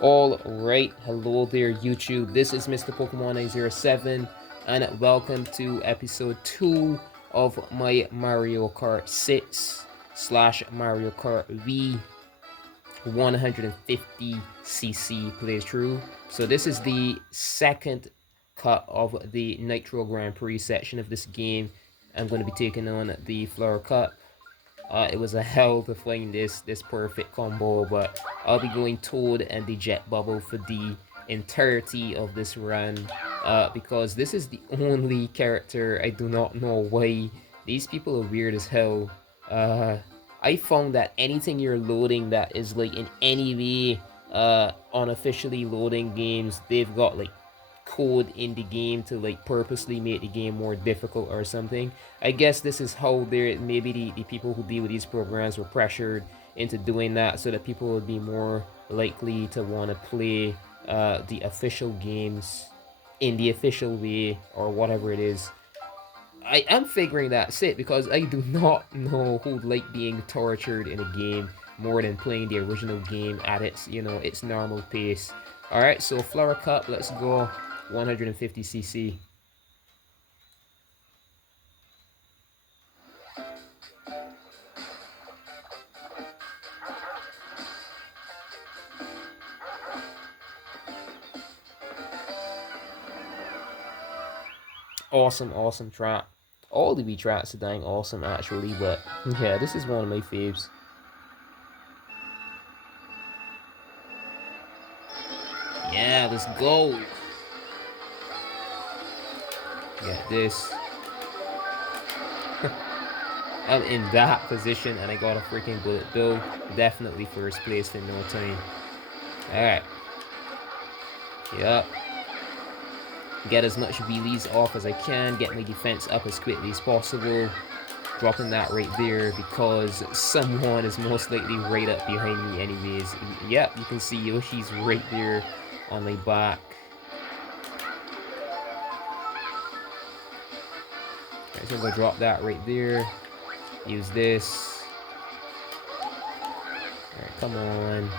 Alright, hello there YouTube, this is Mr. Pokemon 907 and welcome to episode 2 of my Mario Kart 6 slash Mario Kart Wii 150cc playthrough. So this is the second cut of the Nitro Grand Prix section of this game. I'm going to be taking on the Flower Cup. It was a hell to find this perfect combo, but I'll be going Toad and the Jet Bubble for the entirety of this run, because this is the only character. I do not know why. These people are weird as hell. I found that anything you're loading that is like in any way unofficially loading games, they've got like code in the game to like purposely make the game more difficult or something. I guess this is how maybe the people who deal with these programs were pressured into doing that so that people would be more likely to want to play the official games in the official way or whatever it is. I am figuring that's it because I do not know who'd like being tortured in a game more than playing the original game at its, its normal pace. Alright, so Flower Cup, let's go. 150cc. Awesome trap. All the Wii traps are dying awesome actually, but yeah, this is one of my faves. Yeah, let's go. Get this. I'm in that position and I got a freaking bullet though. Definitely first place in no time. Alright. Yup. Get as much wheelies off as I can. Get my defense up as quickly as possible. Dropping that right there because someone is most likely right up behind me anyways. Yep, you can see Yoshi's right there on my back. Alright, so I'm gonna drop that right there. Use this. Alright, come on.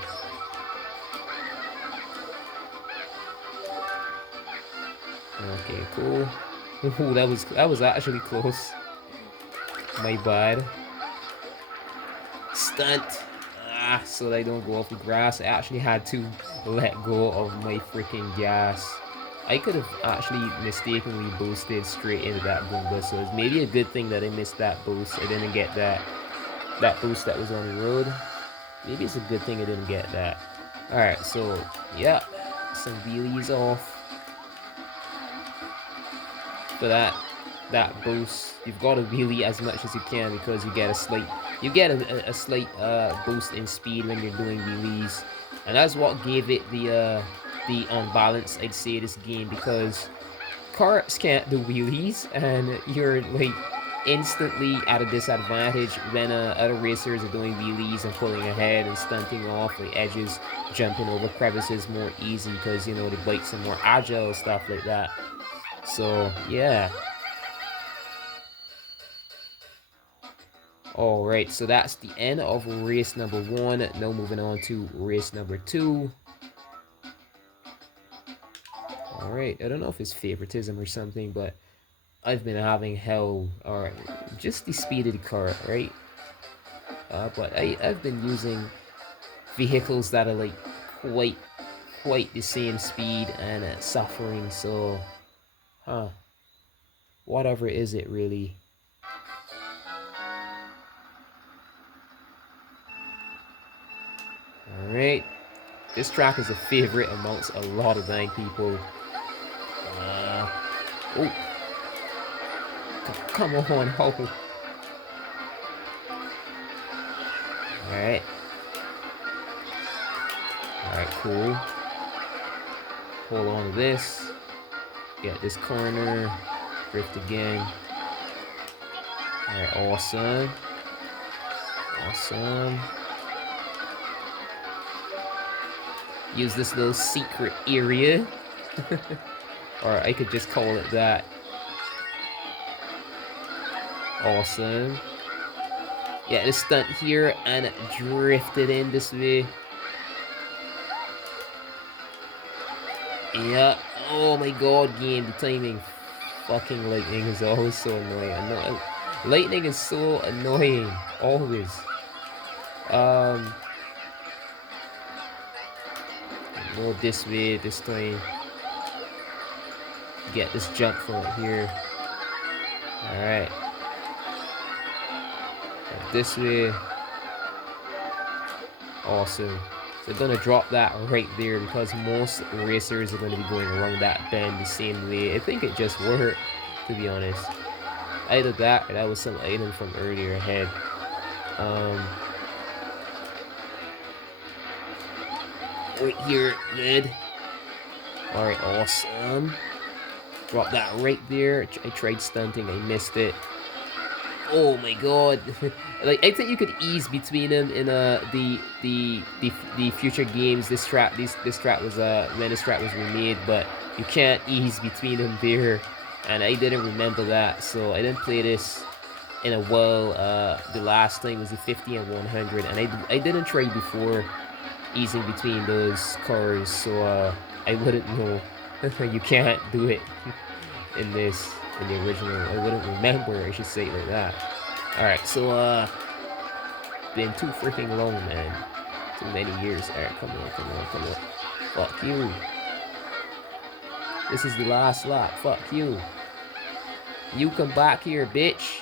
Okay, cool. Ooh, that was actually close. My bad. Stunt. So I don't go off the grass. I actually had to let go of my freaking gas. I could have actually mistakenly boosted straight into that Goomba, so it's maybe a good thing that I missed that boost. I didn't get that boost that was on the road. Maybe it's a good thing I didn't get that. Alright, so yeah, some wheelies off. For that boost, you've got to wheelie as much as you can because you get a slight boost in speed when you're doing wheelies, and that's what gave it the unbalance, I'd say, this game, because carts can't do wheelies and you're like instantly at a disadvantage when other racers are doing wheelies and pulling ahead and stunting off like edges, jumping over crevices more easy because the bikes are more agile, stuff like that. So yeah. Alright, so that's the end of race number 1. Now moving on to race number 2. Alright, I don't know if it's favoritism or something, but I've been having hell, or just the speed of the car, right? But I've been using vehicles that are like quite the same speed and suffering, so whatever is it really. Alright, this track is a favorite amongst a lot of dang people. Oh, come on, hold. Alright. Alright, cool. Hold on to this. Get this corner. Drift again. Alright, awesome. Use this little secret area. Or I could just call it that. Awesome. Yeah, the stunt here and drifted in this way. Yeah. Oh my god, game. The timing. Fucking lightning is always so annoying. Lightning is so annoying. Always. Go this way this time. Get this jump from here. Alright. This way. Awesome. So I'm gonna drop that right there because most racers are gonna be going around that bend the same way. I think it just worked, to be honest. Either that or that was some item from earlier ahead. Right here, good. Alright, awesome. Drop that right there. I tried stunting, I missed it. Oh my god. Like, I think you could ease between them in the future games. This strat was when this strat was remade, but you can't ease between them there. And I didn't remember that, so I didn't play this in a while. The last time was the 50 and 100, and I didn't try before easing between those cars, so I wouldn't know. You can't do it in this, in the original. I wouldn't remember, I should say it like that. Alright, so been too freaking long, man. Too many years. Alright, come on. Fuck you. This is the last lap. Fuck you. You come back here, bitch.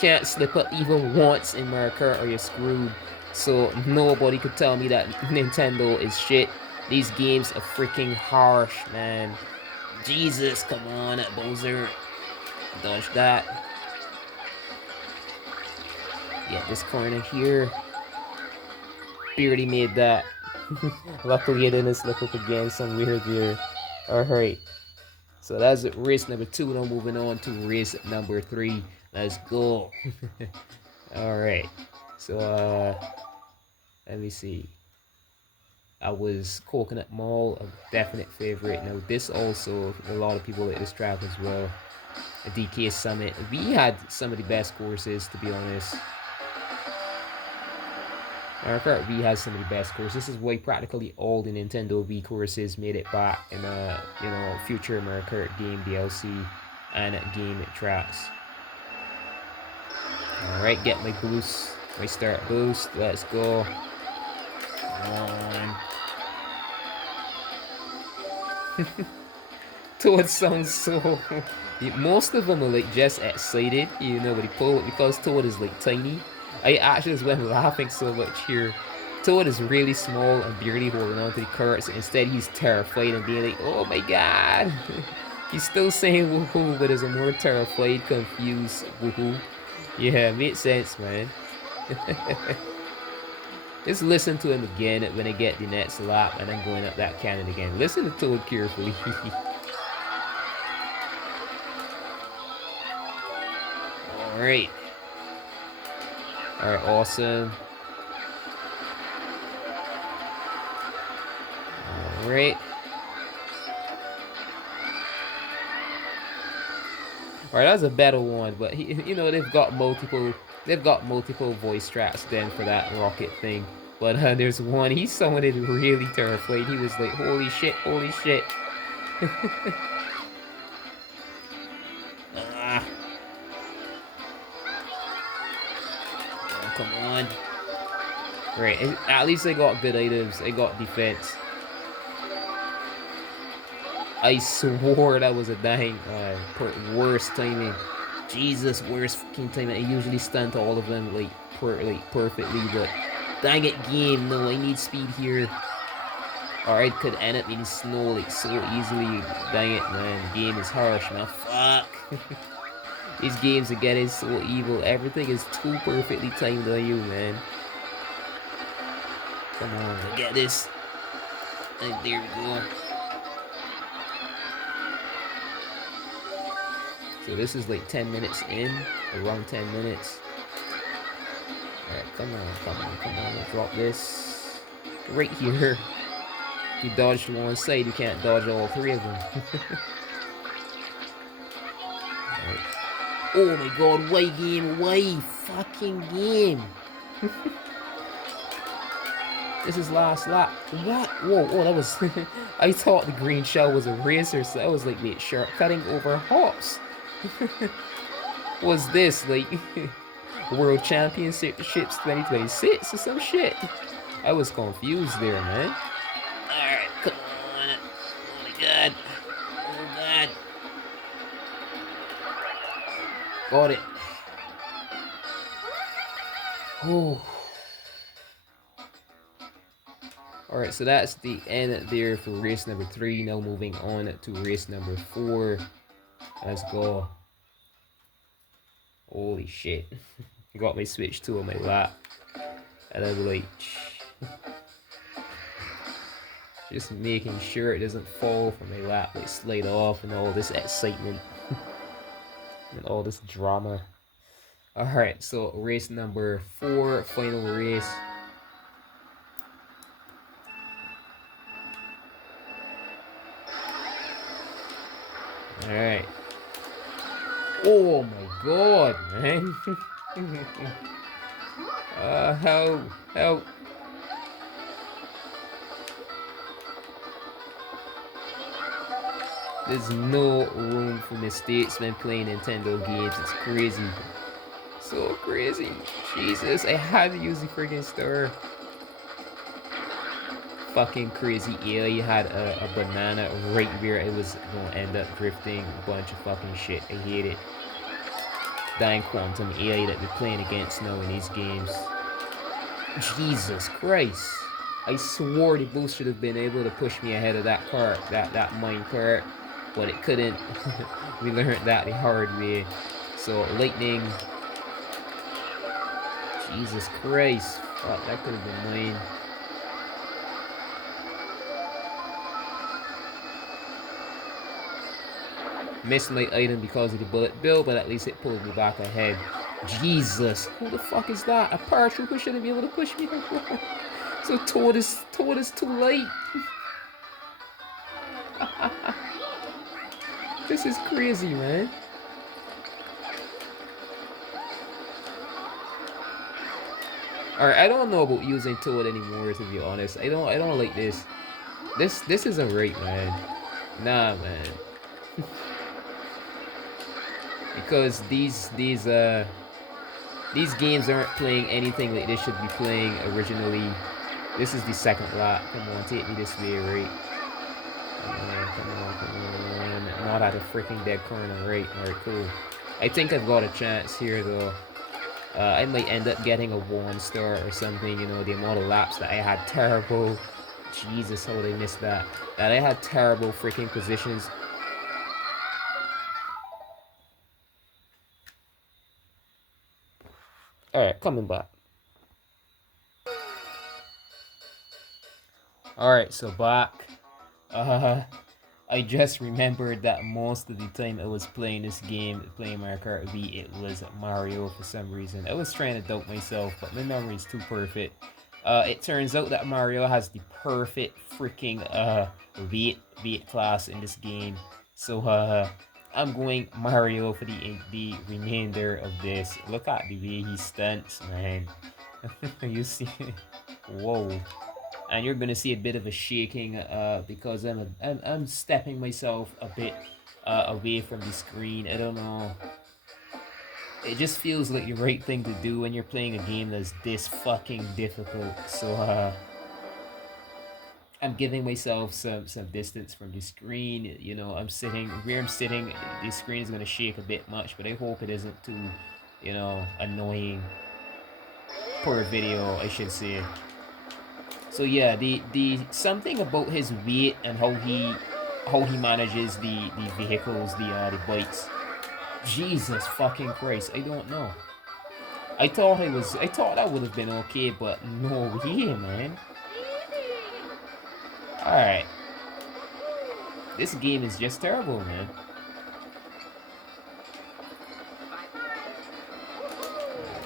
Can't slip up even once in Mario Kart or you're screwed. So nobody could tell me that Nintendo is shit. These games are freaking harsh, man. Jesus, come on, Bowser. Dodge that. Get this corner here. Barely made that. Luckily it didn't slip up again, some weird there. Alright. So that's race number 2. Now moving on to race number 3. Let's go. Alright. So let me see. I was Coconut Mall, a definite favorite. Now this also, a lot of people like this track as well. A DK Summit. We had some of the best courses, to be honest. Mario Kart Wii has some of the best courses. This is why practically all the Nintendo Wii courses made it back in future Mario Kart game DLC and game tracks. Alright, get my boost. My start boost. Let's go. Come on. Toad sounds so... Most of them are like just excited, you know, because Toad is like tiny. I actually just went laughing so much here. Toad is really small and barely holding on to the carts. Instead, he's terrified and being like, oh my god. He's still saying woohoo, but is a more terrified, confused woohoo. Yeah, makes sense, man. Just listen to him again when I get the next lap and I'm going up that cannon again. Listen to Toad carefully. Alright. Alright, awesome. Alright. Alright, that's a better one, but you know, they've got multiple voice tracks then for that rocket thing. But there's one, he sounded really terrified. He was like, holy shit, holy shit. Oh, come on. Right, at least I got good items. I got defense. I swore that was a dying, worst timing. Jesus, worst fucking timing. I usually stunt all of them like perfectly, but dang it, game. No, I need speed here. Or I could end up in snow like so easily. Dang it, man. The game is harsh, man. Fuck. These games are getting so evil. Everything is too perfectly timed on you, man. Come on, look at this. And there we go. So this is like 10 minutes in, around 10 minutes. Alright, come on, let's drop this. Right here. If you dodged one side, you can't dodge all 3 of them. Right. Oh my god, why game? Why fucking game? This is last lap. What? Whoa, whoa, that was... I thought the green shell was a racer, so I was like, wait, shortcutting over hops. Was this, like, World Championships 2026 or some shit? I was confused there, man. Alright, come on. Oh my god. Oh god. Got it. Oh. Alright, so that's the end there for race number 3. Now moving on to race number 4. Let's go. Holy shit. Got my Switch 2 on my lap. And I was like... just making sure it doesn't fall from my lap, like slide off and all this excitement. And all this drama. Alright, so race number 4, final race. Alright. Oh my god, man. Help. There's no room for mistakes when playing Nintendo games. It's crazy. So crazy. Jesus, I had to use the friggin' star. Fucking crazy. Yeah, you had a banana right where it was gonna end up drifting. A bunch of fucking shit. I hate it. Dying quantum AI that we're playing against now in these games. Jesus Christ. I swore the boost should have been able to push me ahead of that cart, that mine cart, but it couldn't. We learned that the hard way. So lightning. Jesus Christ. Fuck, that could have been mine. Missed my item because of the bullet bill, but at least it pulled me back ahead. Jesus, who the fuck is that? A paratrooper shouldn't be able to push me. So Toad is too late. This is crazy, man. Alright, I don't know about using Toad anymore, to be honest. I don't like this. This isn't right, man. Nah, man. Because these games aren't playing anything like they should be playing originally. This is the second lap. Come on, take me this way, right? Come on. Not at a freaking dead corner, right? Alright, cool. I think I've got a chance here, though. I might end up getting a 1 star or something, you know, the amount of laps that I had terrible. Jesus, how did I miss that? That I had terrible freaking positions. Alright, coming back. Alright, so back. I just remembered that most of the time I was playing this game, playing Mario Kart Wii, it was Mario for some reason. I was trying to doubt myself, but my memory is too perfect. It turns out that Mario has the perfect freaking weight class in this game. So I'm going Mario for the remainder of this. Look at the way he stunts, man. You see? Whoa. And you're gonna see a bit of a shaking because I'm stepping myself a bit away from the screen. I don't know. It just feels like the right thing to do when you're playing a game that's this fucking difficult. So I'm giving myself some distance from the screen. You know, I'm sitting where I'm sitting. The screen is gonna shake a bit much, but I hope it isn't too, you know, annoying. Per video, I should say. So yeah, the something about his weight and how he manages the vehicles, the bikes. Jesus fucking Christ, I don't know. I thought that would have been okay, but no way, man. Alright. This game is just terrible, man.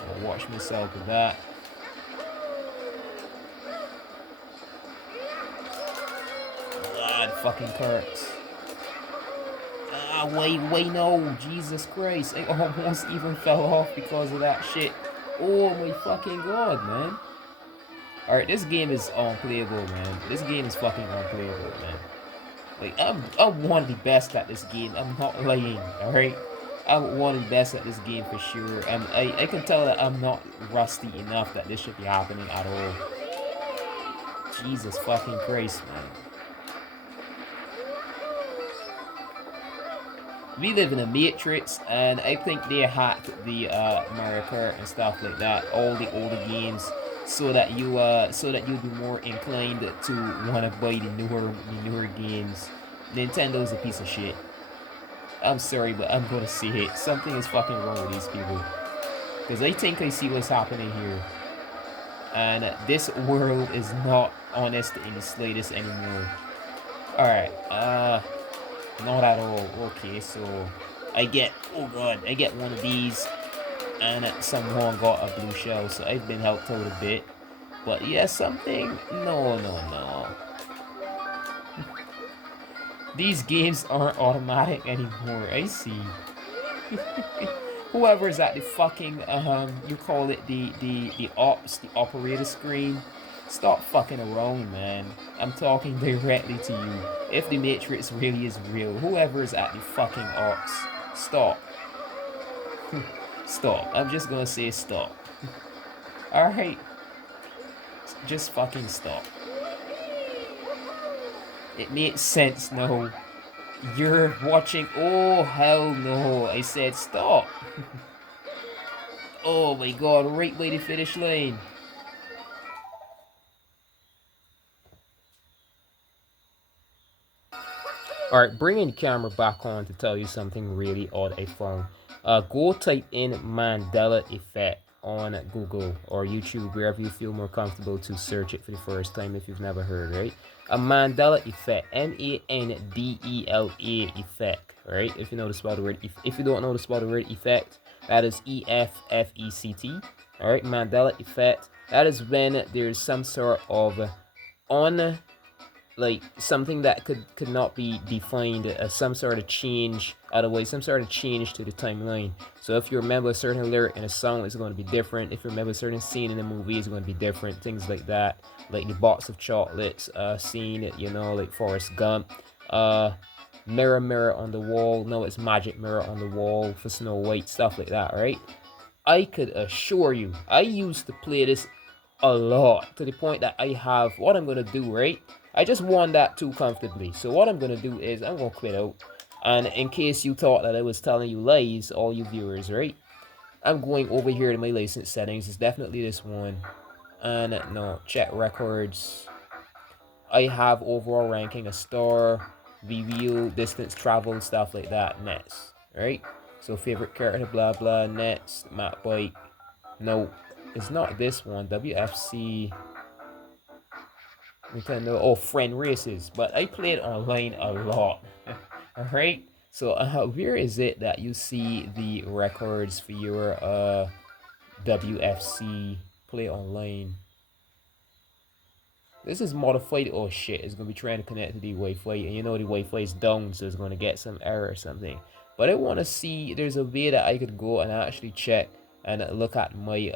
I'll watch myself with that. Fucking carts. Wait, no. Jesus Christ. I almost even fell off because of that shit. Oh my fucking god, man. Alright, this game is unplayable, man. This game is fucking unplayable, man. Like, I'm one of the best at this game. I'm not lying, alright? I'm one of the best at this game for sure. I can tell that I'm not rusty enough that this should be happening at all. Jesus fucking Christ, man. We live in a matrix, and I think they hacked the Mario Kart and stuff like that, all the older games, so that you'd be more inclined to want to buy the newer games. Nintendo's a piece of shit. I'm sorry, but I'm gonna say it. Something is fucking wrong with these people, because I think I see what's happening here, and this world is not honest in the slightest anymore. All right, not at all. Okay, so I get, oh god, I get one of these, and someone got a blue shell, so I've been helped out a bit. But yeah, something, no. These games aren't automatic anymore, I see. Whoever's at the fucking, you call it the ops, the operator screen, stop fucking around, man. I'm talking directly to you. If the Matrix really is real, whoever's at the fucking ops, stop. Stop. I'm just gonna say stop. Alright. Just fucking stop. It makes sense now. You're watching. Oh, hell no. I said stop. Oh my god, right by the finish line. Alright, bringing the camera back on to tell you something really odd I found. Go type in Mandela effect on Google or YouTube, wherever you feel more comfortable to search it for the first time if you've never heard, right? A Mandela effect, M-A-N-D-E-L-A effect, right? If you know the spell the word, if you don't know the spell the word effect, that is E-F-F-E-C-T, alright? Mandela effect, that is when there's some sort of on, like something that could not be defined as some sort of change, otherwise some sort of change to the timeline. So if you remember a certain lyric in a song, it's going to be different. If you remember a certain scene in a movie, it's going to be different. Things like that, like the box of chocolates scene, you know, like Forrest Gump. Mirror mirror on the wall, no, it's magic mirror on the wall for Snow White, stuff like that, right? I could assure you, I used to play this a lot, to the point that I have, what I'm gonna do, right? I just won that too comfortably. So what I'm gonna do is I'm gonna quit out. And in case you thought that I was telling you lies, all you viewers, right? I'm going over here to my license settings. It's definitely this one. And no, check records. I have overall ranking, a star, review, distance traveled, stuff like that, nets, right? So favorite character, blah blah, nets, map bike. No, it's not this one. WFC. Nintendo. Oh, friend races. But I played online a lot. Alright? So where is it that you see the records for your WFC play online? This is modified. Oh shit, it's gonna be trying to connect to the Wi-Fi, and you know the Wi-Fi is down, so it's gonna get some error or something. But I wanna see, there's a way that I could go and actually check and look at my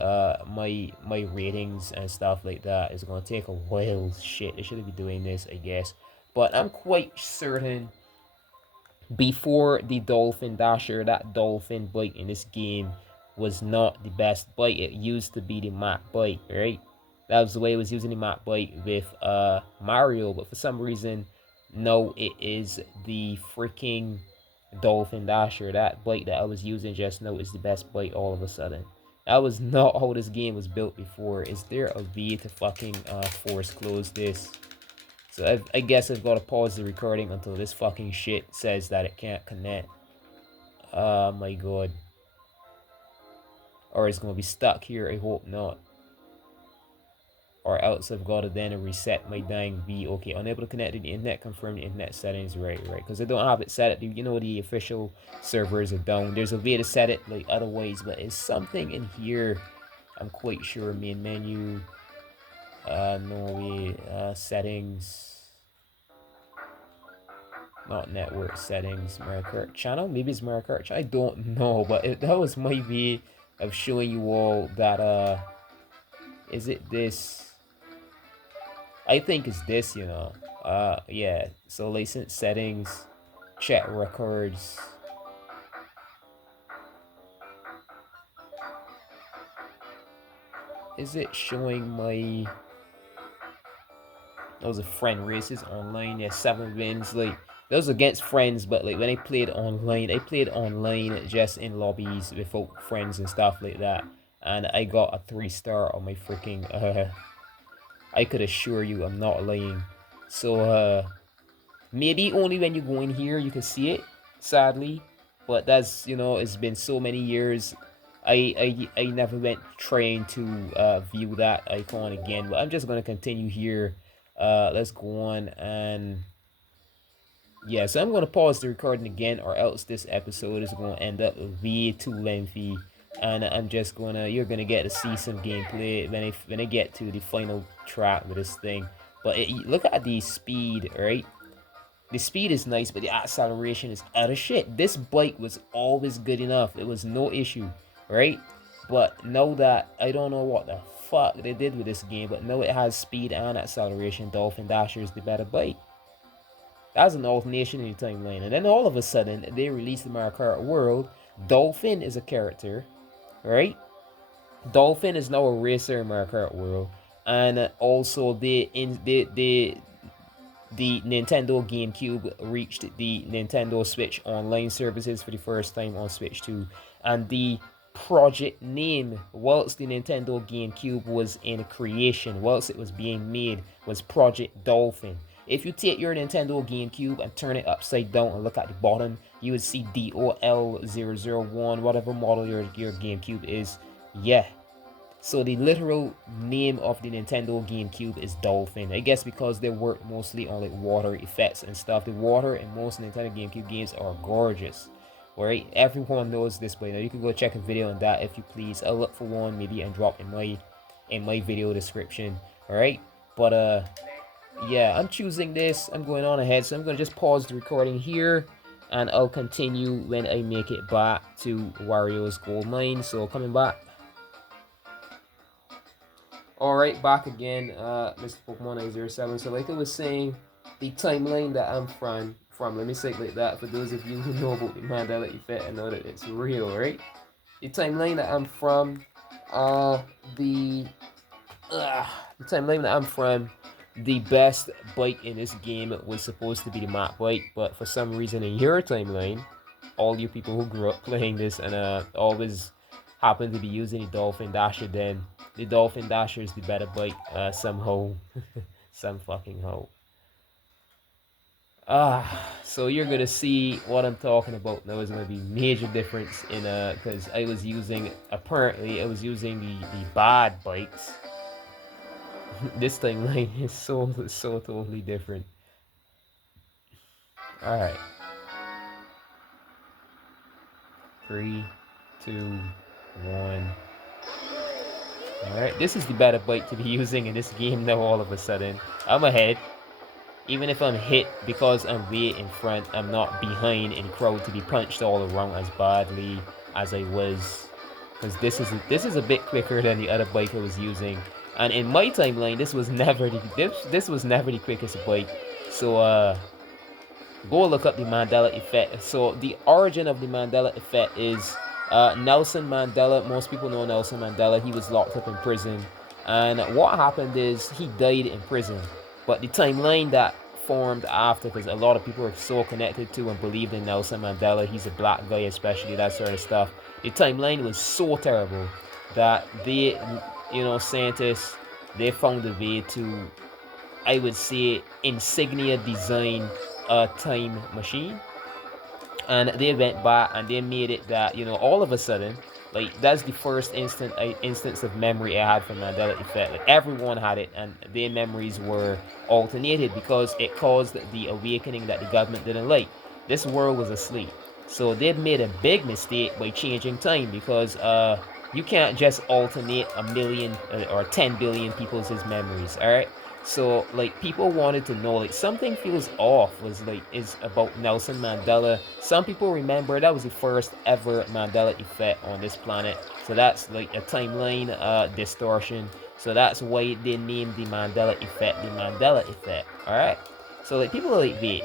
ratings and stuff like that. It's gonna take a while. Shit, I shouldn't be doing this, I guess. But I'm quite certain before the Dolphin Dasher, that Dolphin bike in this game was not the best bike. It used to be the Mac bike, right? That was the way I was using the Mac bike with Mario, but for some reason, no, it is the freaking Dolphin Dasher. That bike that I was using just now is the best bike all of a sudden. That was not how this game was built before. Is there a way to fucking force close this? So I guess I've got to pause the recording until this fucking shit says that it can't connect. Oh my god. Or it's going to be stuck here. I hope not. Or else I've got to then reset my dang V. Okay, unable to connect to the internet. Confirm the internet settings. Right. Because I don't have it set. You know, the official servers are down. There's a way to set it like other ways, but it's something in here. I'm quite sure. Main menu. No way. Settings. Not network settings. Mario Kart channel. Maybe it's Mario Kart. I don't know, but that was my way of showing you all that. Is it this? I think it's this, you know. Yeah. So license settings, chat records. Is it showing my those are friend races online? Yeah, 7 wins. Like those against friends, but like when I played online just in lobbies without friends and stuff like that. And I got a 3-star on my freaking I could assure you I'm not lying. So maybe only when you go in here you can see it, sadly. But that's, you know, it's been so many years. I never went trying to view that icon again. But I'm just gonna continue here. Let's go on and yeah, so I'm gonna pause the recording again, or else this episode is gonna end up way too lengthy. And I'm just gonna you're gonna get to see some gameplay when I get to the final track with this thing. But look at the speed, right? The speed is nice, but the acceleration is utter shit. This bike was always good enough. It was no issue, right? But now that I don't know what the fuck they did with this game, but now it has speed and acceleration. Dolphin Dasher is the better bike. That's an alternation in the timeline. And then all of a sudden, they released the Mario Kart World. Dolphin is a character, right? Dolphin is now a racer in Mario Kart World. And also, the Nintendo GameCube reached the Nintendo Switch online services for the first time on Switch 2. And the project name, whilst the Nintendo GameCube was in creation, whilst it was being made, was Project Dolphin. If you take your Nintendo GameCube and turn it upside down and look at the bottom, you would see DOL001, whatever model your GameCube is. Yeah, so the literal name of the Nintendo GameCube is Dolphin. I guess because they work mostly on like water effects and stuff. The water in most Nintendo GameCube games are gorgeous. Alright, everyone knows this by now. You can go check a video on that if you please. I'll look for one maybe and drop in my video description. Alright? But yeah, I'm choosing this. I'm going on ahead, so I'm gonna just pause the recording here and I'll continue when I make it back to Wario's Gold Mine. So coming back. Alright, back again, Mr. Pokemon 907. So like I was saying, the timeline that I'm from, let me say it like that for those of you who know about the Mandela effect and know that it's real, right? The timeline that I'm from, the timeline that I'm from, the best bike in this game was supposed to be the map bike, but for some reason in your timeline, all you people who grew up playing this and always happen to be using the Dolphin Dasher, then the Dolphin Dasher is the better bike somehow. Some fucking hoe. So you're gonna see what I'm talking about now is gonna be major difference in because I was using the bad bikes. This timeline is so totally different. Alright. 3, 2, 1. Alright, this is the better bike to be using in this game now all of a sudden. I'm ahead. Even if I'm hit because I'm way in front, I'm not behind in crowd to be punched all around as badly as I was. Because this is a bit quicker than the other bike I was using. And in my timeline, this was never the quickest bike. So go look up the Mandela effect. So the origin of the Mandela effect is Nelson Mandela. Most people know Nelson Mandela. He was locked up in prison, and what happened is he died in prison. But the timeline that formed after, because a lot of people are so connected to and believed in Nelson Mandela, he's a black guy especially, that sort of stuff. The timeline was so terrible that they, scientists, they found a way to, I would say, insignia design a time machine. And they went back and they made it that, all of a sudden, like, that's the first instance of memory I had from Mandela effect. Like, everyone had it, and their memories were alternated because it caused the awakening that the government didn't like. This world was asleep. So they'd made a big mistake by changing time because you can't just alternate a million or 10 billion people's memories, alright? So, like, people wanted to know, like, something feels off is about Nelson Mandela. Some people remember that was the first ever Mandela effect on this planet. So that's, like, a timeline distortion. So that's why they named the Mandela effect the Mandela effect. All right. So like people are like, wait,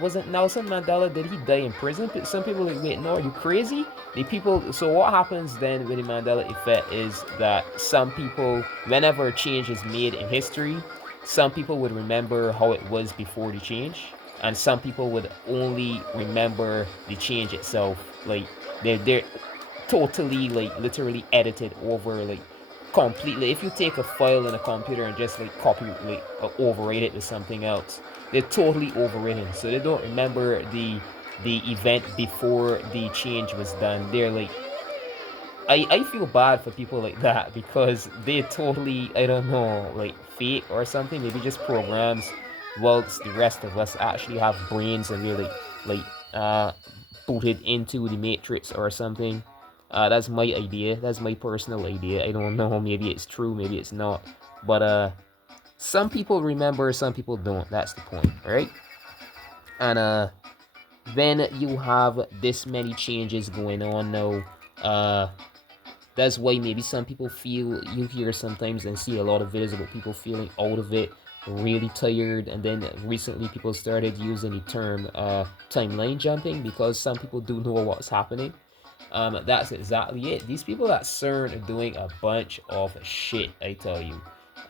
wasn't Nelson Mandela? Did he die in prison? But some people are like, wait, no, are you crazy? The people. So what happens then with the Mandela effect is that some people, whenever a change is made in history, some people would remember how it was before the change, and some people would only remember the change itself. Like they're totally like literally edited over like completely. If you take a file in a computer and just like copy like overwrite it with something else, they're totally overwritten, so they don't remember the event before the change was done. They're like, I feel bad for people like that because they totally, I don't know, like fake or something, maybe just programs, whilst the rest of us actually have brains and really like uh booted into the matrix or something. That's my idea. That's my personal idea. I don't know. Maybe it's true. Maybe it's not. But some people remember, some people don't. That's the point, right? And then you have this many changes going on now. That's why maybe some people feel, you hear sometimes and see a lot of videos about people feeling out of it, really tired, and then recently people started using the term timeline jumping because some people do know what's happening. That's exactly it. These people at CERN are doing a bunch of shit, I tell you.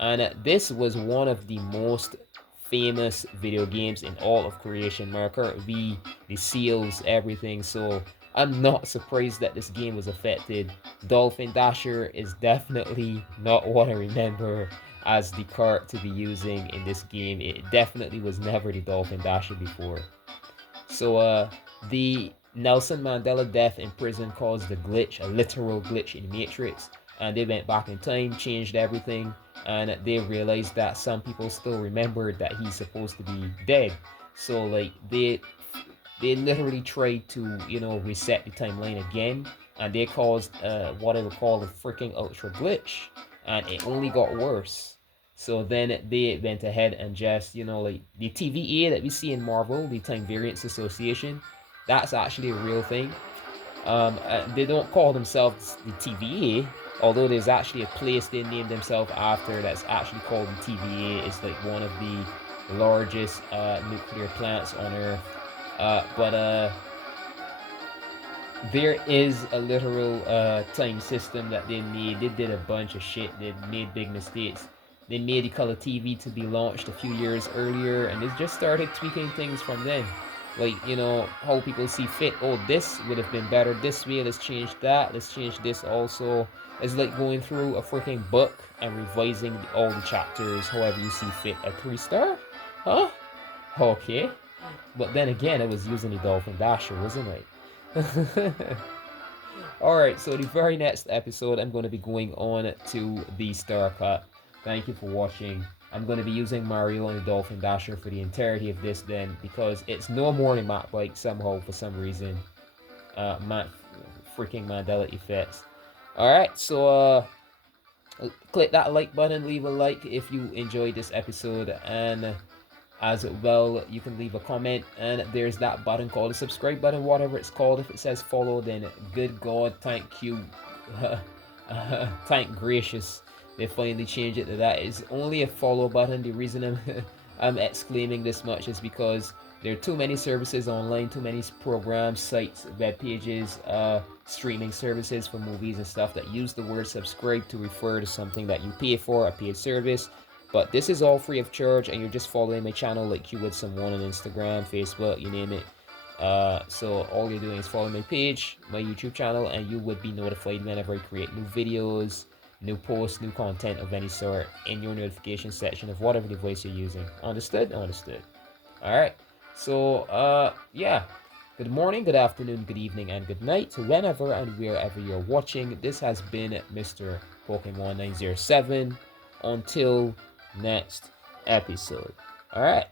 And this was one of the most famous video games in all of creation. Mario Kart V, the seals, everything. So I'm not surprised that this game was affected. Dolphin Dasher is definitely not what I remember as the cart to be using in this game. It definitely was never the Dolphin Dasher before. So the Nelson Mandela death in prison caused a glitch, a literal glitch in the Matrix, and they went back in time, changed everything, and they realized that some people still remembered that he's supposed to be dead. So like they literally tried to, you know, reset the timeline again, and they caused what I would call a freaking ultra glitch, and it only got worse. So then they went ahead and just, you know, like the TVA that we see in Marvel, the Time Variance Association, that's actually a real thing. They don't call themselves the TVA, although there's actually a place they named themselves after that's actually called the TVA. It's like one of the largest nuclear plants on Earth. But there is a literal time system that they made. They did a bunch of shit. They made big mistakes. They made the color TV to be launched a few years earlier, and they just started tweaking things from then. Like, you know, how people see fit. Oh, this would have been better this way. Let's change that. Let's change this also. It's like going through a freaking book and revising all the chapters however you see fit. A 3-star? Huh? Okay. But then again, it was using the Dolphin Dasher, wasn't it? Alright, so the very next episode, I'm going to be going on to the Star Cut. Thank you for watching. I'm going to be using Mario and the Dolphin Dasher for the entirety of this then, because it's no more than Map Bike somehow, for some reason. Freaking Mandela effects. Alright, so click that like button, leave a like if you enjoyed this episode, and as well you can leave a comment, and there's that button called the subscribe button, whatever it's called. If it says follow, then good god, thank you. Thank gracious, they finally changed it to that. It's only a follow button. The reason I'm exclaiming this much is because there are too many services online, too many programs, sites, web pages, streaming services for movies and stuff that use the word subscribe to refer to something that you pay for, a paid service. But this is all free of charge, and you're just following my channel like you would someone on Instagram, Facebook, you name it. So all you're doing is follow my page, my YouTube channel, and you would be notified whenever I create new videos, new posts, new content of any sort in your notification section of whatever device you're using. Understood? Understood. Alright. So, yeah. Good morning, good afternoon, good evening, and good night to whenever and wherever you're watching. This has been Mr. Pokemon 907. Until next episode. Alright.